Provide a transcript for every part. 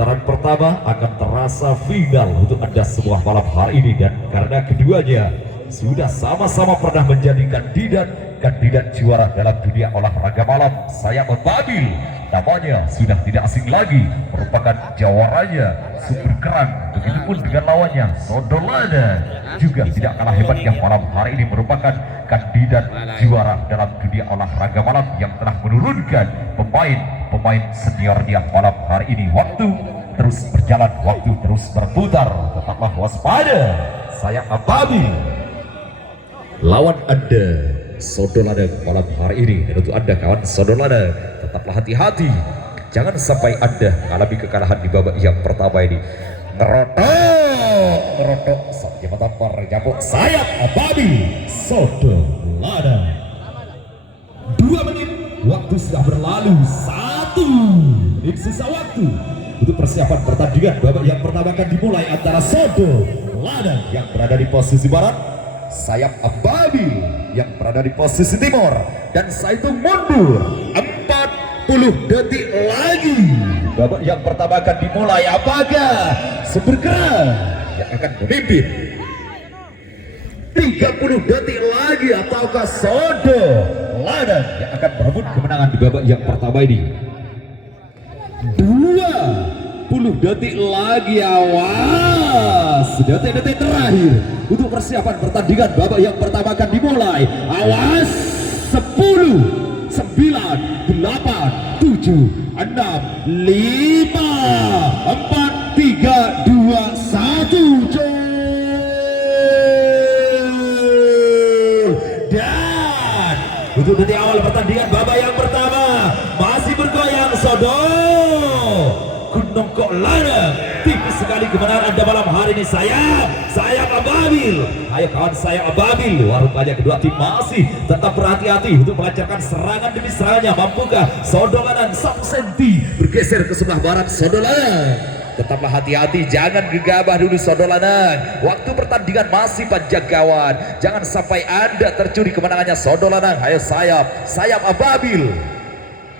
putaran pertama akan terasa final untuk Anda semua malam hari ini, dan karena keduanya sudah sama-sama pernah menjadi kandidat juara dalam dunia olahraga malam, saya Babil namanya sudah tidak asing lagi, merupakan jawaranya Super Kerang. Begitupun dengan lawannya Sodolana, juga tidak kalah hebatnya malam hari ini, merupakan kandidat juara dalam dunia olahraga malam yang telah menurunkan pemain seniornya malam hari ini. Waktu terus berjalan, waktu terus berputar, tetaplah waspada. Saya Babil lawan Anda Sodolana malam hari ini, dan untuk Anda kawan Sodolana tetaplah hati-hati, jangan sampai Anda alami kekalahan di babak yang pertama ini. Ngerotok saatnya matampar jabuk sayap Babil Sodolana. 2 menit waktu sudah berlalu, 1 menit sisa waktu untuk persiapan pertandingan. Babak yang pertama akan dimulai antara Sodolana yang berada di posisi barat, sayap Babil yang berada di posisi timur, dan saya hitung mundur 40 detik lagi. Babak yang pertama akan dimulai. Apakah Super Kerang yang akan memimpin 30 detik lagi, ataukah Sodolana yang akan merebut kemenangan di babak yang pertama ini? 20 detik lagi. Awas, detik-detik terakhir untuk persiapan pertandingan. Babak yang pertama akan dimulai. Awas, 10 9 8 7 6 5 4 3 2 1 dan untuk detik awal pertandingan babak yang pertama masih bergoyang Gunung Kok Lana. Tipis sekali kemenangan Anda malam hari ini. Saya Babil. Ayo kawan, saya Babil. Rupanya kedua tim masih tetap berhati-hati untuk melancarkan serangan demi serangannya. Mampukah Sodolana 1 senti bergeser ke sebelah barat? Sodolana tetaplah hati-hati, jangan gegabah dulu Sodolana. Waktu pertandingan masih panjang kawan, jangan sampai Anda tercuri kemenangannya Sodolana. Ayo sayap Babil.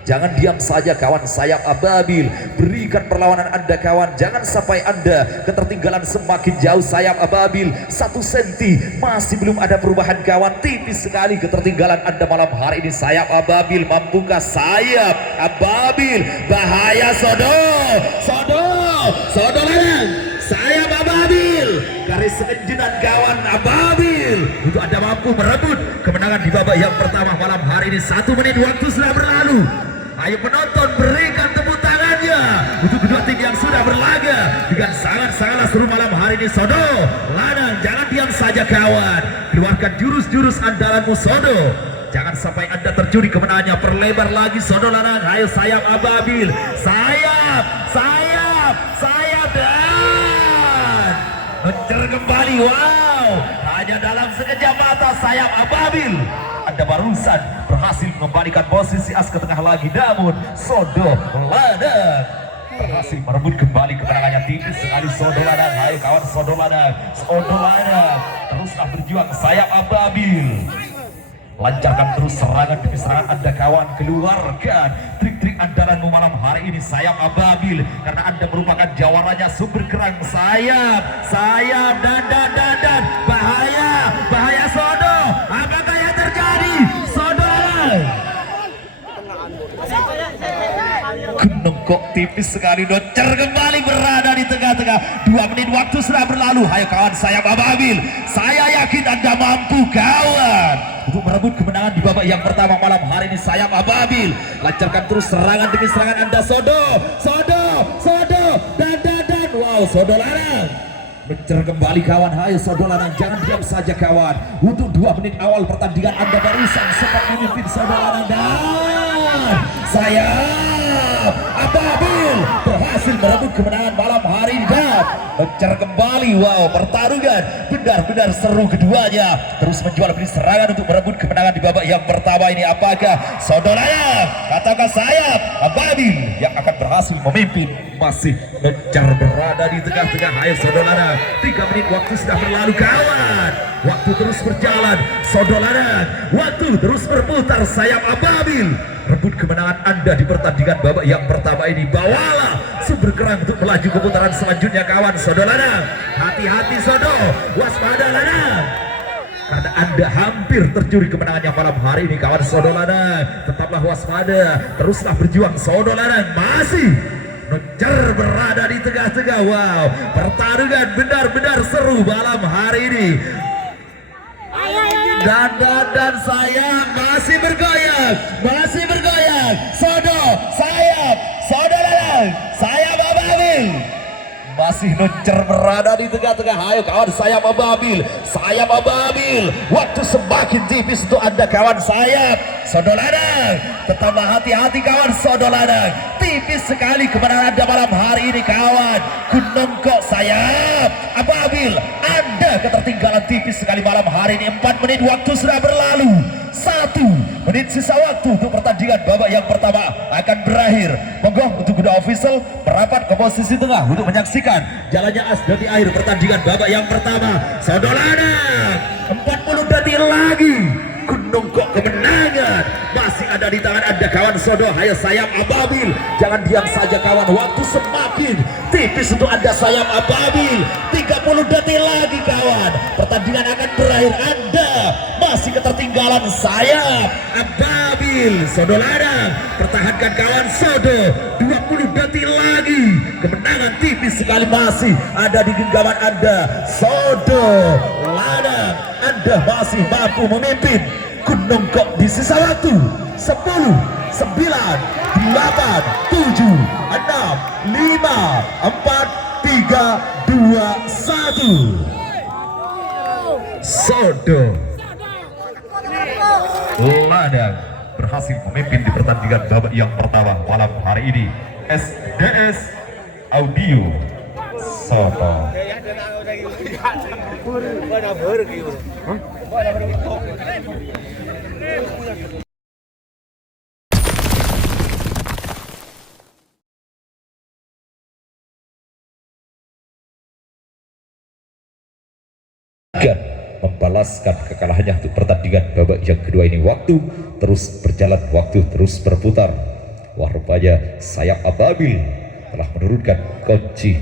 Jangan diam saja kawan, sayap Babil, berikan perlawanan Anda kawan. Jangan sampai Anda ketertinggalan semakin jauh. Sayap Babil 1 senti, masih belum ada perubahan kawan. Tipis sekali ketertinggalan Anda malam hari ini. Sayap Babil, mampukah sayap Babil? Bahaya Sodolana. Sayap Babil, garis sekenjinan kawan Babil, untuk Anda mampu merebut kemenangan di babak yang pertama malam hari ini. 1 menit waktu sudah berlalu. Ayo penonton, berikan tepuk tangannya untuk kedua tim yang sudah berlaga dengan sangat-sangatlah seru malam hari ini. Sodolana, jangan diam saja kawan, keluarkan jurus-jurus andalanmu Sodo. Jangan sampai Anda tercuri kemenangannya. Perlebar lagi Sodolana. Ayo sayap Babil, sayap dan mencer kembali. Wow, hanya dalam sekejap mata sayap Babil Anda barusan berhasil mengembalikan posisi as ke tengah lagi, namun Sodolana berhasil merebut kembali kemenangannya. Tipis sekali Sodolana. Ayo kawan Sodolana teruslah berjuang. Sayap Babil, lancarkan terus serangan demi serangan Anda kawan. Keluarkan trik-trik andalanmu malam hari ini sayap Babil, karena Anda merupakan jawaranya Super Kerang. Sayap dan bahaya Sodo. Apakah yang terjadi? Sodolana Gunung Kok tipis sekali, docer kembali berada di tengah-tengah. 2 menit waktu sudah berlalu. Ayo kawan sayap Babil, saya yakin Anda mampu kawan untuk merebut kemenangan di babak yang pertama malam hari ini. Sayap Babil, lancarkan terus serangan demi serangan Anda Sodo dan wow, Sodolana mencer kembali kawan. Ayo Sodolana, jangan diam saja kawan. Untuk 2 menit awal pertandingan Anda barusan sempat memimpin Sodolana, dan sayap Babil berhasil merebut kemenangan malam hari ini. Mencer kembali. Wow, pertarungan benar-benar seru keduanya, terus menjual beli serangan untuk merebut kemenangan di babak yang pertama ini. Apakah Sodolana ataukah sayap Babil yang akan berhasil memimpin? Masih mencer berada di tengah-tengah. Ayo Sodolana, 3 menit waktu sudah berlalu kawan, waktu terus berjalan Sodolana, waktu terus berputar. Sayap Babil rebut kemenangan Anda di pertandingan babak yang pertama ini. Bawalah bergerak untuk melaju ke putaran selanjutnya kawan Sodo Lanang. Hati-hati Sodo, waspada Lanang, karena Anda hampir tercuri kemenangannya malam hari ini kawan Sodo Lanang. Tetaplah waspada, teruslah berjuang Sodo Lanang. Masih Nuncer berada di tengah-tengah. Wow, pertarungan benar-benar seru malam hari ini. Dan saya masih bergoyang, Sodo sayap, Sodo Lanang sayap Ababil. Masih Nuncer berada di tengah-tengah. Ayo kawan, sayap Ababil. Waktu semakin tipis untuk Anda kawan sayap Sodo Lanang. Tetaplah hati-hati kawan Sodo Lanang. Tipis sekali kemenangan Anda malam hari ini kawan. Kunongkok sayap Ababil. Anda ketertinggalan tipis sekali malam hari ini. 4 menit waktu sudah berlalu. 1 menit sisa waktu untuk pertandingan babak yang pertama akan berakhir. Monggo untuk kuda official merapat ke posisi tengah untuk menyaksikan jalannya as dari akhir pertandingan babak yang pertama. Sodo Lanang 40 detik lagi. Kunongkok kemenangan masih ada di tangan Anda kawan Sodo. Ayo sayap Ababil, jangan diam saja kawan. Waktu semakin tipis untuk Anda sayap Ababil. 30 detik lagi kawan, pertandingan akan berakhir. Anda masih ketertinggalan sayap Ababil. Sodo Lanang pertahankan kawan Sodo. 20 detik lagi, kemenangan tipis sekali masih ada di genggaman Anda Sodo Lanang. Anda masih mampu memimpin Kunongkok di sisa waktu 10, 9, 8, 7, 6, 5, 4, 3, 2, 1. Sodo Lanang berhasil memimpin di pertandingan babak yang pertama malam hari ini. SDS Audio Sodo. Membalaskan kekalahannya untuk pertandingan babak yang kedua ini. Waktu terus berjalan, waktu terus berputar. Wah, rupanya sayap Ababil telah menurunkan kunci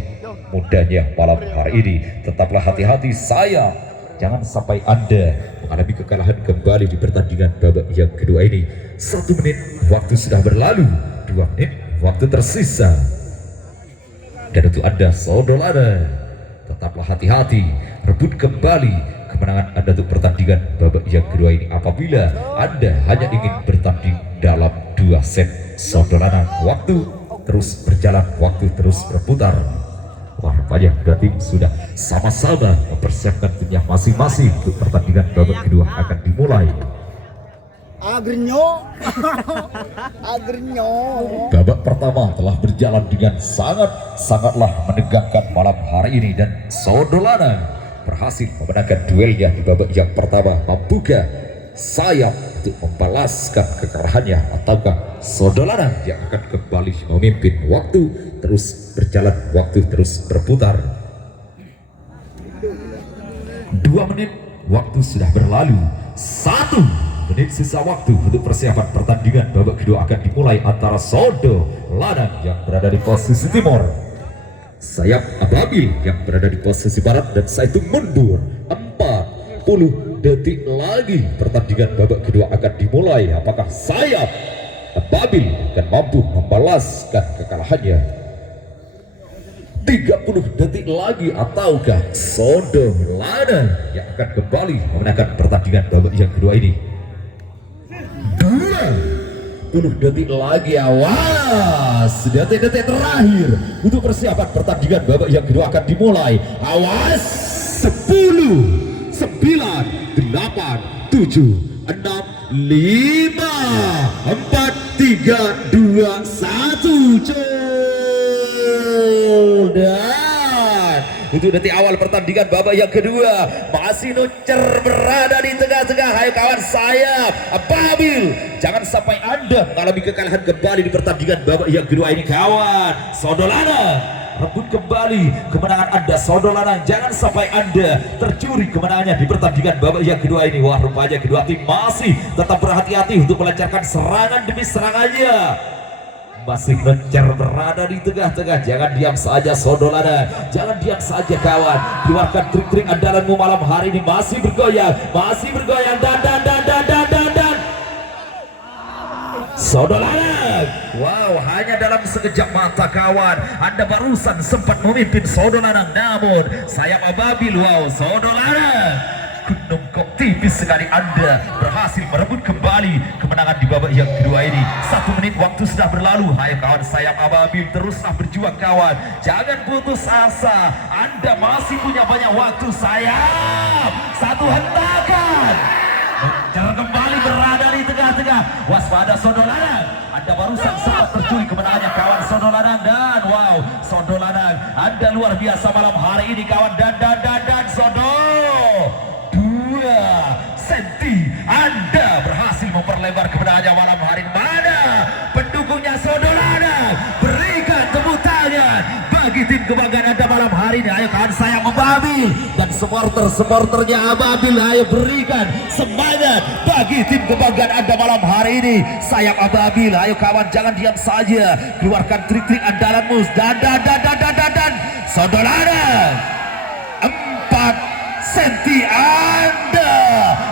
mudanya malam hari ini. Tetaplah hati-hati sayap, jangan sampai Anda mengalami kekalahan kembali di pertandingan babak yang kedua ini. 1 menit waktu sudah berlalu, 2 menit waktu tersisa. Dan untuk Anda Sodo Lanang, tetaplah hati-hati, rebut kembali kemenangan Anda untuk pertandingan babak yang kedua ini. Apabila Anda hanya ingin bertanding dalam 2 set, Sodo Lanang, waktu terus berjalan, waktu terus berputar. Wah, rupanya dua tim sudah sama-sama mempersiapkan timnya masing-masing untuk pertandingan babak kedua akan dimulai. Agernyo. Babak pertama telah berjalan dengan sangatlah menegangkan malam hari ini, dan Sodo Lanang berhasil memenangkan duelnya di babak yang pertama. Mampukah sayap untuk membalaskan kekalahannya, ataukah Sodo Lanang yang akan kembali memimpin? Waktu terus berjalan, waktu terus berputar. 2 menit waktu sudah berlalu. 1 menit sisa waktu untuk persiapan pertandingan babak kedua akan dimulai antara Sodo Lanang yang berada di posisi timur, sayap Ababil yang berada di posisi barat, dan saya itu mundur. 40 detik lagi pertandingan babak kedua akan dimulai. Apakah sayap Ababil akan mampu membalaskan kekalahannya? 30 detik lagi, ataukah Sodo Lanang yang akan kembali memenangkan pertandingan babak yang kedua ini? 20 detik lagi, awas, detik-detik terakhir untuk persiapan pertandingan babak yang kedua akan dimulai. Awas, 10, 9, 8, 7, 6, 5, 4, 3, 2, 1. Dan untuk detik awal pertandingan babak yang kedua, masih Nuncer berada di tengah-tengah. Ayo kawan sayap Ababil, jangan sampai Anda mengalami kekalahan kembali di pertandingan babak yang kedua ini kawan. Sodo Lanang, rebut kembali kemenangan Anda Sodo Lanang, jangan sampai Anda tercuri kemenangannya di pertandingan babak yang kedua ini. Wah, rupanya kedua tim masih tetap berhati-hati untuk melancarkan serangan demi serangannya. masih lencer berada di tengah-tengah. Jangan diam saja Sodolana, jangan diam saja kawan. Keluarkan trik-trik andalanmu malam hari ini. Masih bergoyang dan Sodolana. Wow, hanya dalam sekejap mata kawan, Anda barusan sempat memimpin Sodolana, namun sayap ababil. Wow, Sodolana, Gunung Kok tipis sekali Anda berhasil merebut kembali kemenangan di babak yang kedua ini. 1 menit waktu sudah berlalu. Hai kawan sayap ababil, teruslah berjuang kawan, jangan putus asa. Anda masih punya banyak waktu. Sayap satu hentakan, mencar kembali berada di tengah-tengah. Waspada Sodolana, Anda barusan sempat tercuri kemenangannya kawan Sodolana. Dan wow, Sodolana, Anda luar biasa malam hari ini kawan. Dan Sodo 2 senti Anda berhasil memperlebar kemenangannya malam hari ini. Mana pendukungnya Sodolana? Berikan tepuk tangan bagi tim kebanggaan Anda malam hari ini. Ayo kawan saya membabil, dan supporternya Ababil, ayo berikan semangat bagi tim kebanggaan Anda malam hari ini. Sayap Ababil, ayo kawan jangan diam saja, keluarkan trik-trik andalanmu. Dan Sodolana 4 senti Anda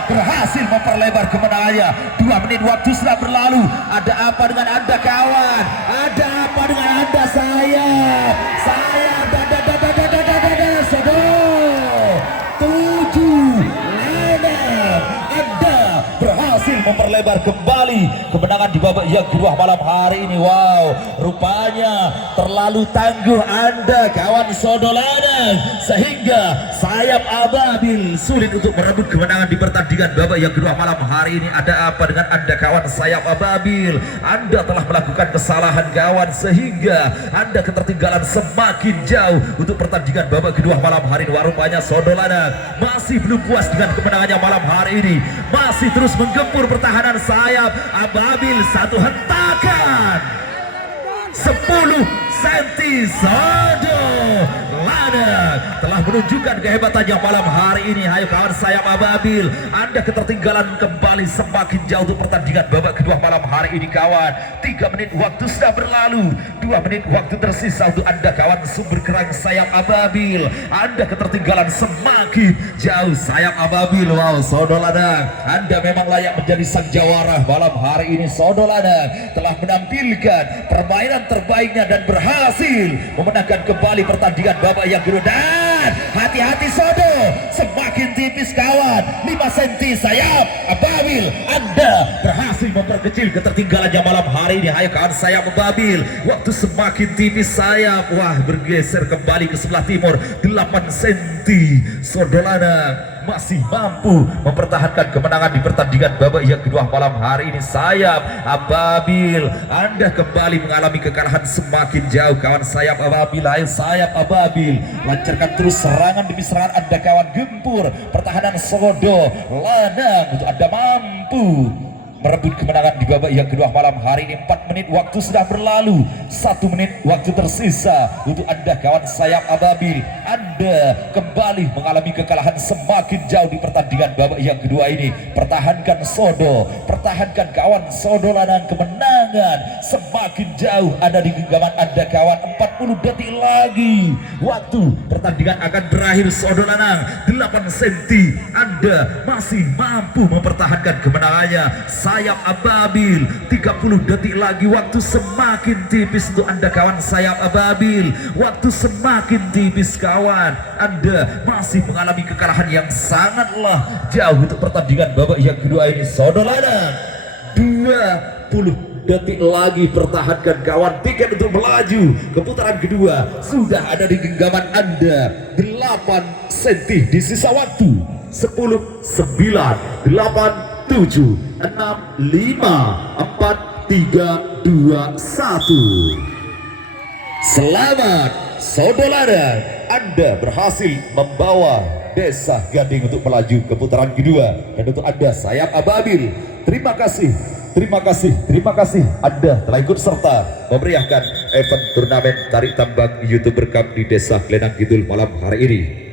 berhasil memperlebar kemenangannya. 2 menit waktu sudah berlalu. Ada apa dengan Anda kawan? Ada apa dengan Anda sayap? Sodo 7 6. Anda berhasil memperlebar kembali kemenangan di babak yang kedua malam hari ini. Wow, rupanya terlalu tangguh Anda kawan Sodolana, sehingga sayap Ababil sulit untuk merebut kemenangan di pertandingan babak yang kedua malam hari ini. Ada apa dengan Anda kawan sayap Ababil? Anda telah melakukan kesalahan kawan, sehingga Anda ketertinggalan semakin jauh untuk pertandingan babak kedua malam hari ini. Rupanya Sodolana masih belum puas dengan kemenangannya malam hari ini, masih terus menggempur pertahanan sayap Ababil. Satu hentakan 10 senti Sodolana telah menunjukkan kehebatannya malam hari ini. Ayo kawan sayap Ababil, Anda ketertinggalan kembali semakin jauh untuk pertandingan babak kedua malam hari ini kawan. 3 menit waktu sudah berlalu, 2 menit waktu tersisa untuk Anda kawan sumber kerang sayap Ababil. Anda ketertinggalan semakin jauh sayap Ababil. Wow, Sodolana, Anda memang layak menjadi sang jawara malam hari ini. Sodolana telah menampilkan permainan terbaiknya dan berhasil memenangkan kembali pertandingan babak yang kedua. Dan hati-hati Sodo, semakin tipis kawan, 5 senti sayap Ababil. Anda berhasil memperkecil ketertinggalannya malam hari ini. Ayo kawan sayap Ababil, waktu semakin tipis sayap. Wah, bergeser kembali ke sebelah timur 8 senti. Sodolana masih mampu mempertahankan kemenangan di pertandingan babak yang kedua malam hari ini. Sayap Ababil, Anda kembali mengalami kekalahan semakin jauh kawan sayap Ababil. Ayo sayap Ababil, lancarkan terus serangan demi serangan Anda kawan. Gempur pertahanan Sodolana untuk Anda mampu merebut kemenangan di babak yang kedua malam hari ini. 4 menit waktu sudah berlalu, 1 menit waktu tersisa untuk Anda kawan sayap Ababil. Anda kembali mengalami kekalahan semakin jauh di pertandingan babak yang kedua ini. Pertahankan Sodo, pertahankan kawan Sodolana, kemenangan semakin jauh ada di genggaman Anda kawan. 40 detik lagi waktu pertandingan akan berakhir. Sodolana 8 senti, Anda masih mampu mempertahankan kemenangannya. Sayap Ababil 30 detik lagi, waktu semakin tipis untuk Anda kawan sayap Ababil. Waktu semakin tipis kawan, Anda masih mengalami kekalahan yang sangatlah jauh untuk pertandingan babak yang kedua ini. Sodolana 20 detik lagi, pertahankan kawan. Tiket untuk melaju ke putaran kedua sudah ada di genggaman Anda. 8 senti di sisa waktu. 10 9 8 7 6 5 4 3 2 1. Selamat Sodolana, Anda berhasil membawa Desa Gading untuk melaju ke putaran kedua. Dan untuk Anda sayap Ababil, terima kasih Anda telah ikut serta memeriahkan event turnamen tarik tambang YouTuber Cup di Desa Klenang Kidul malam hari ini.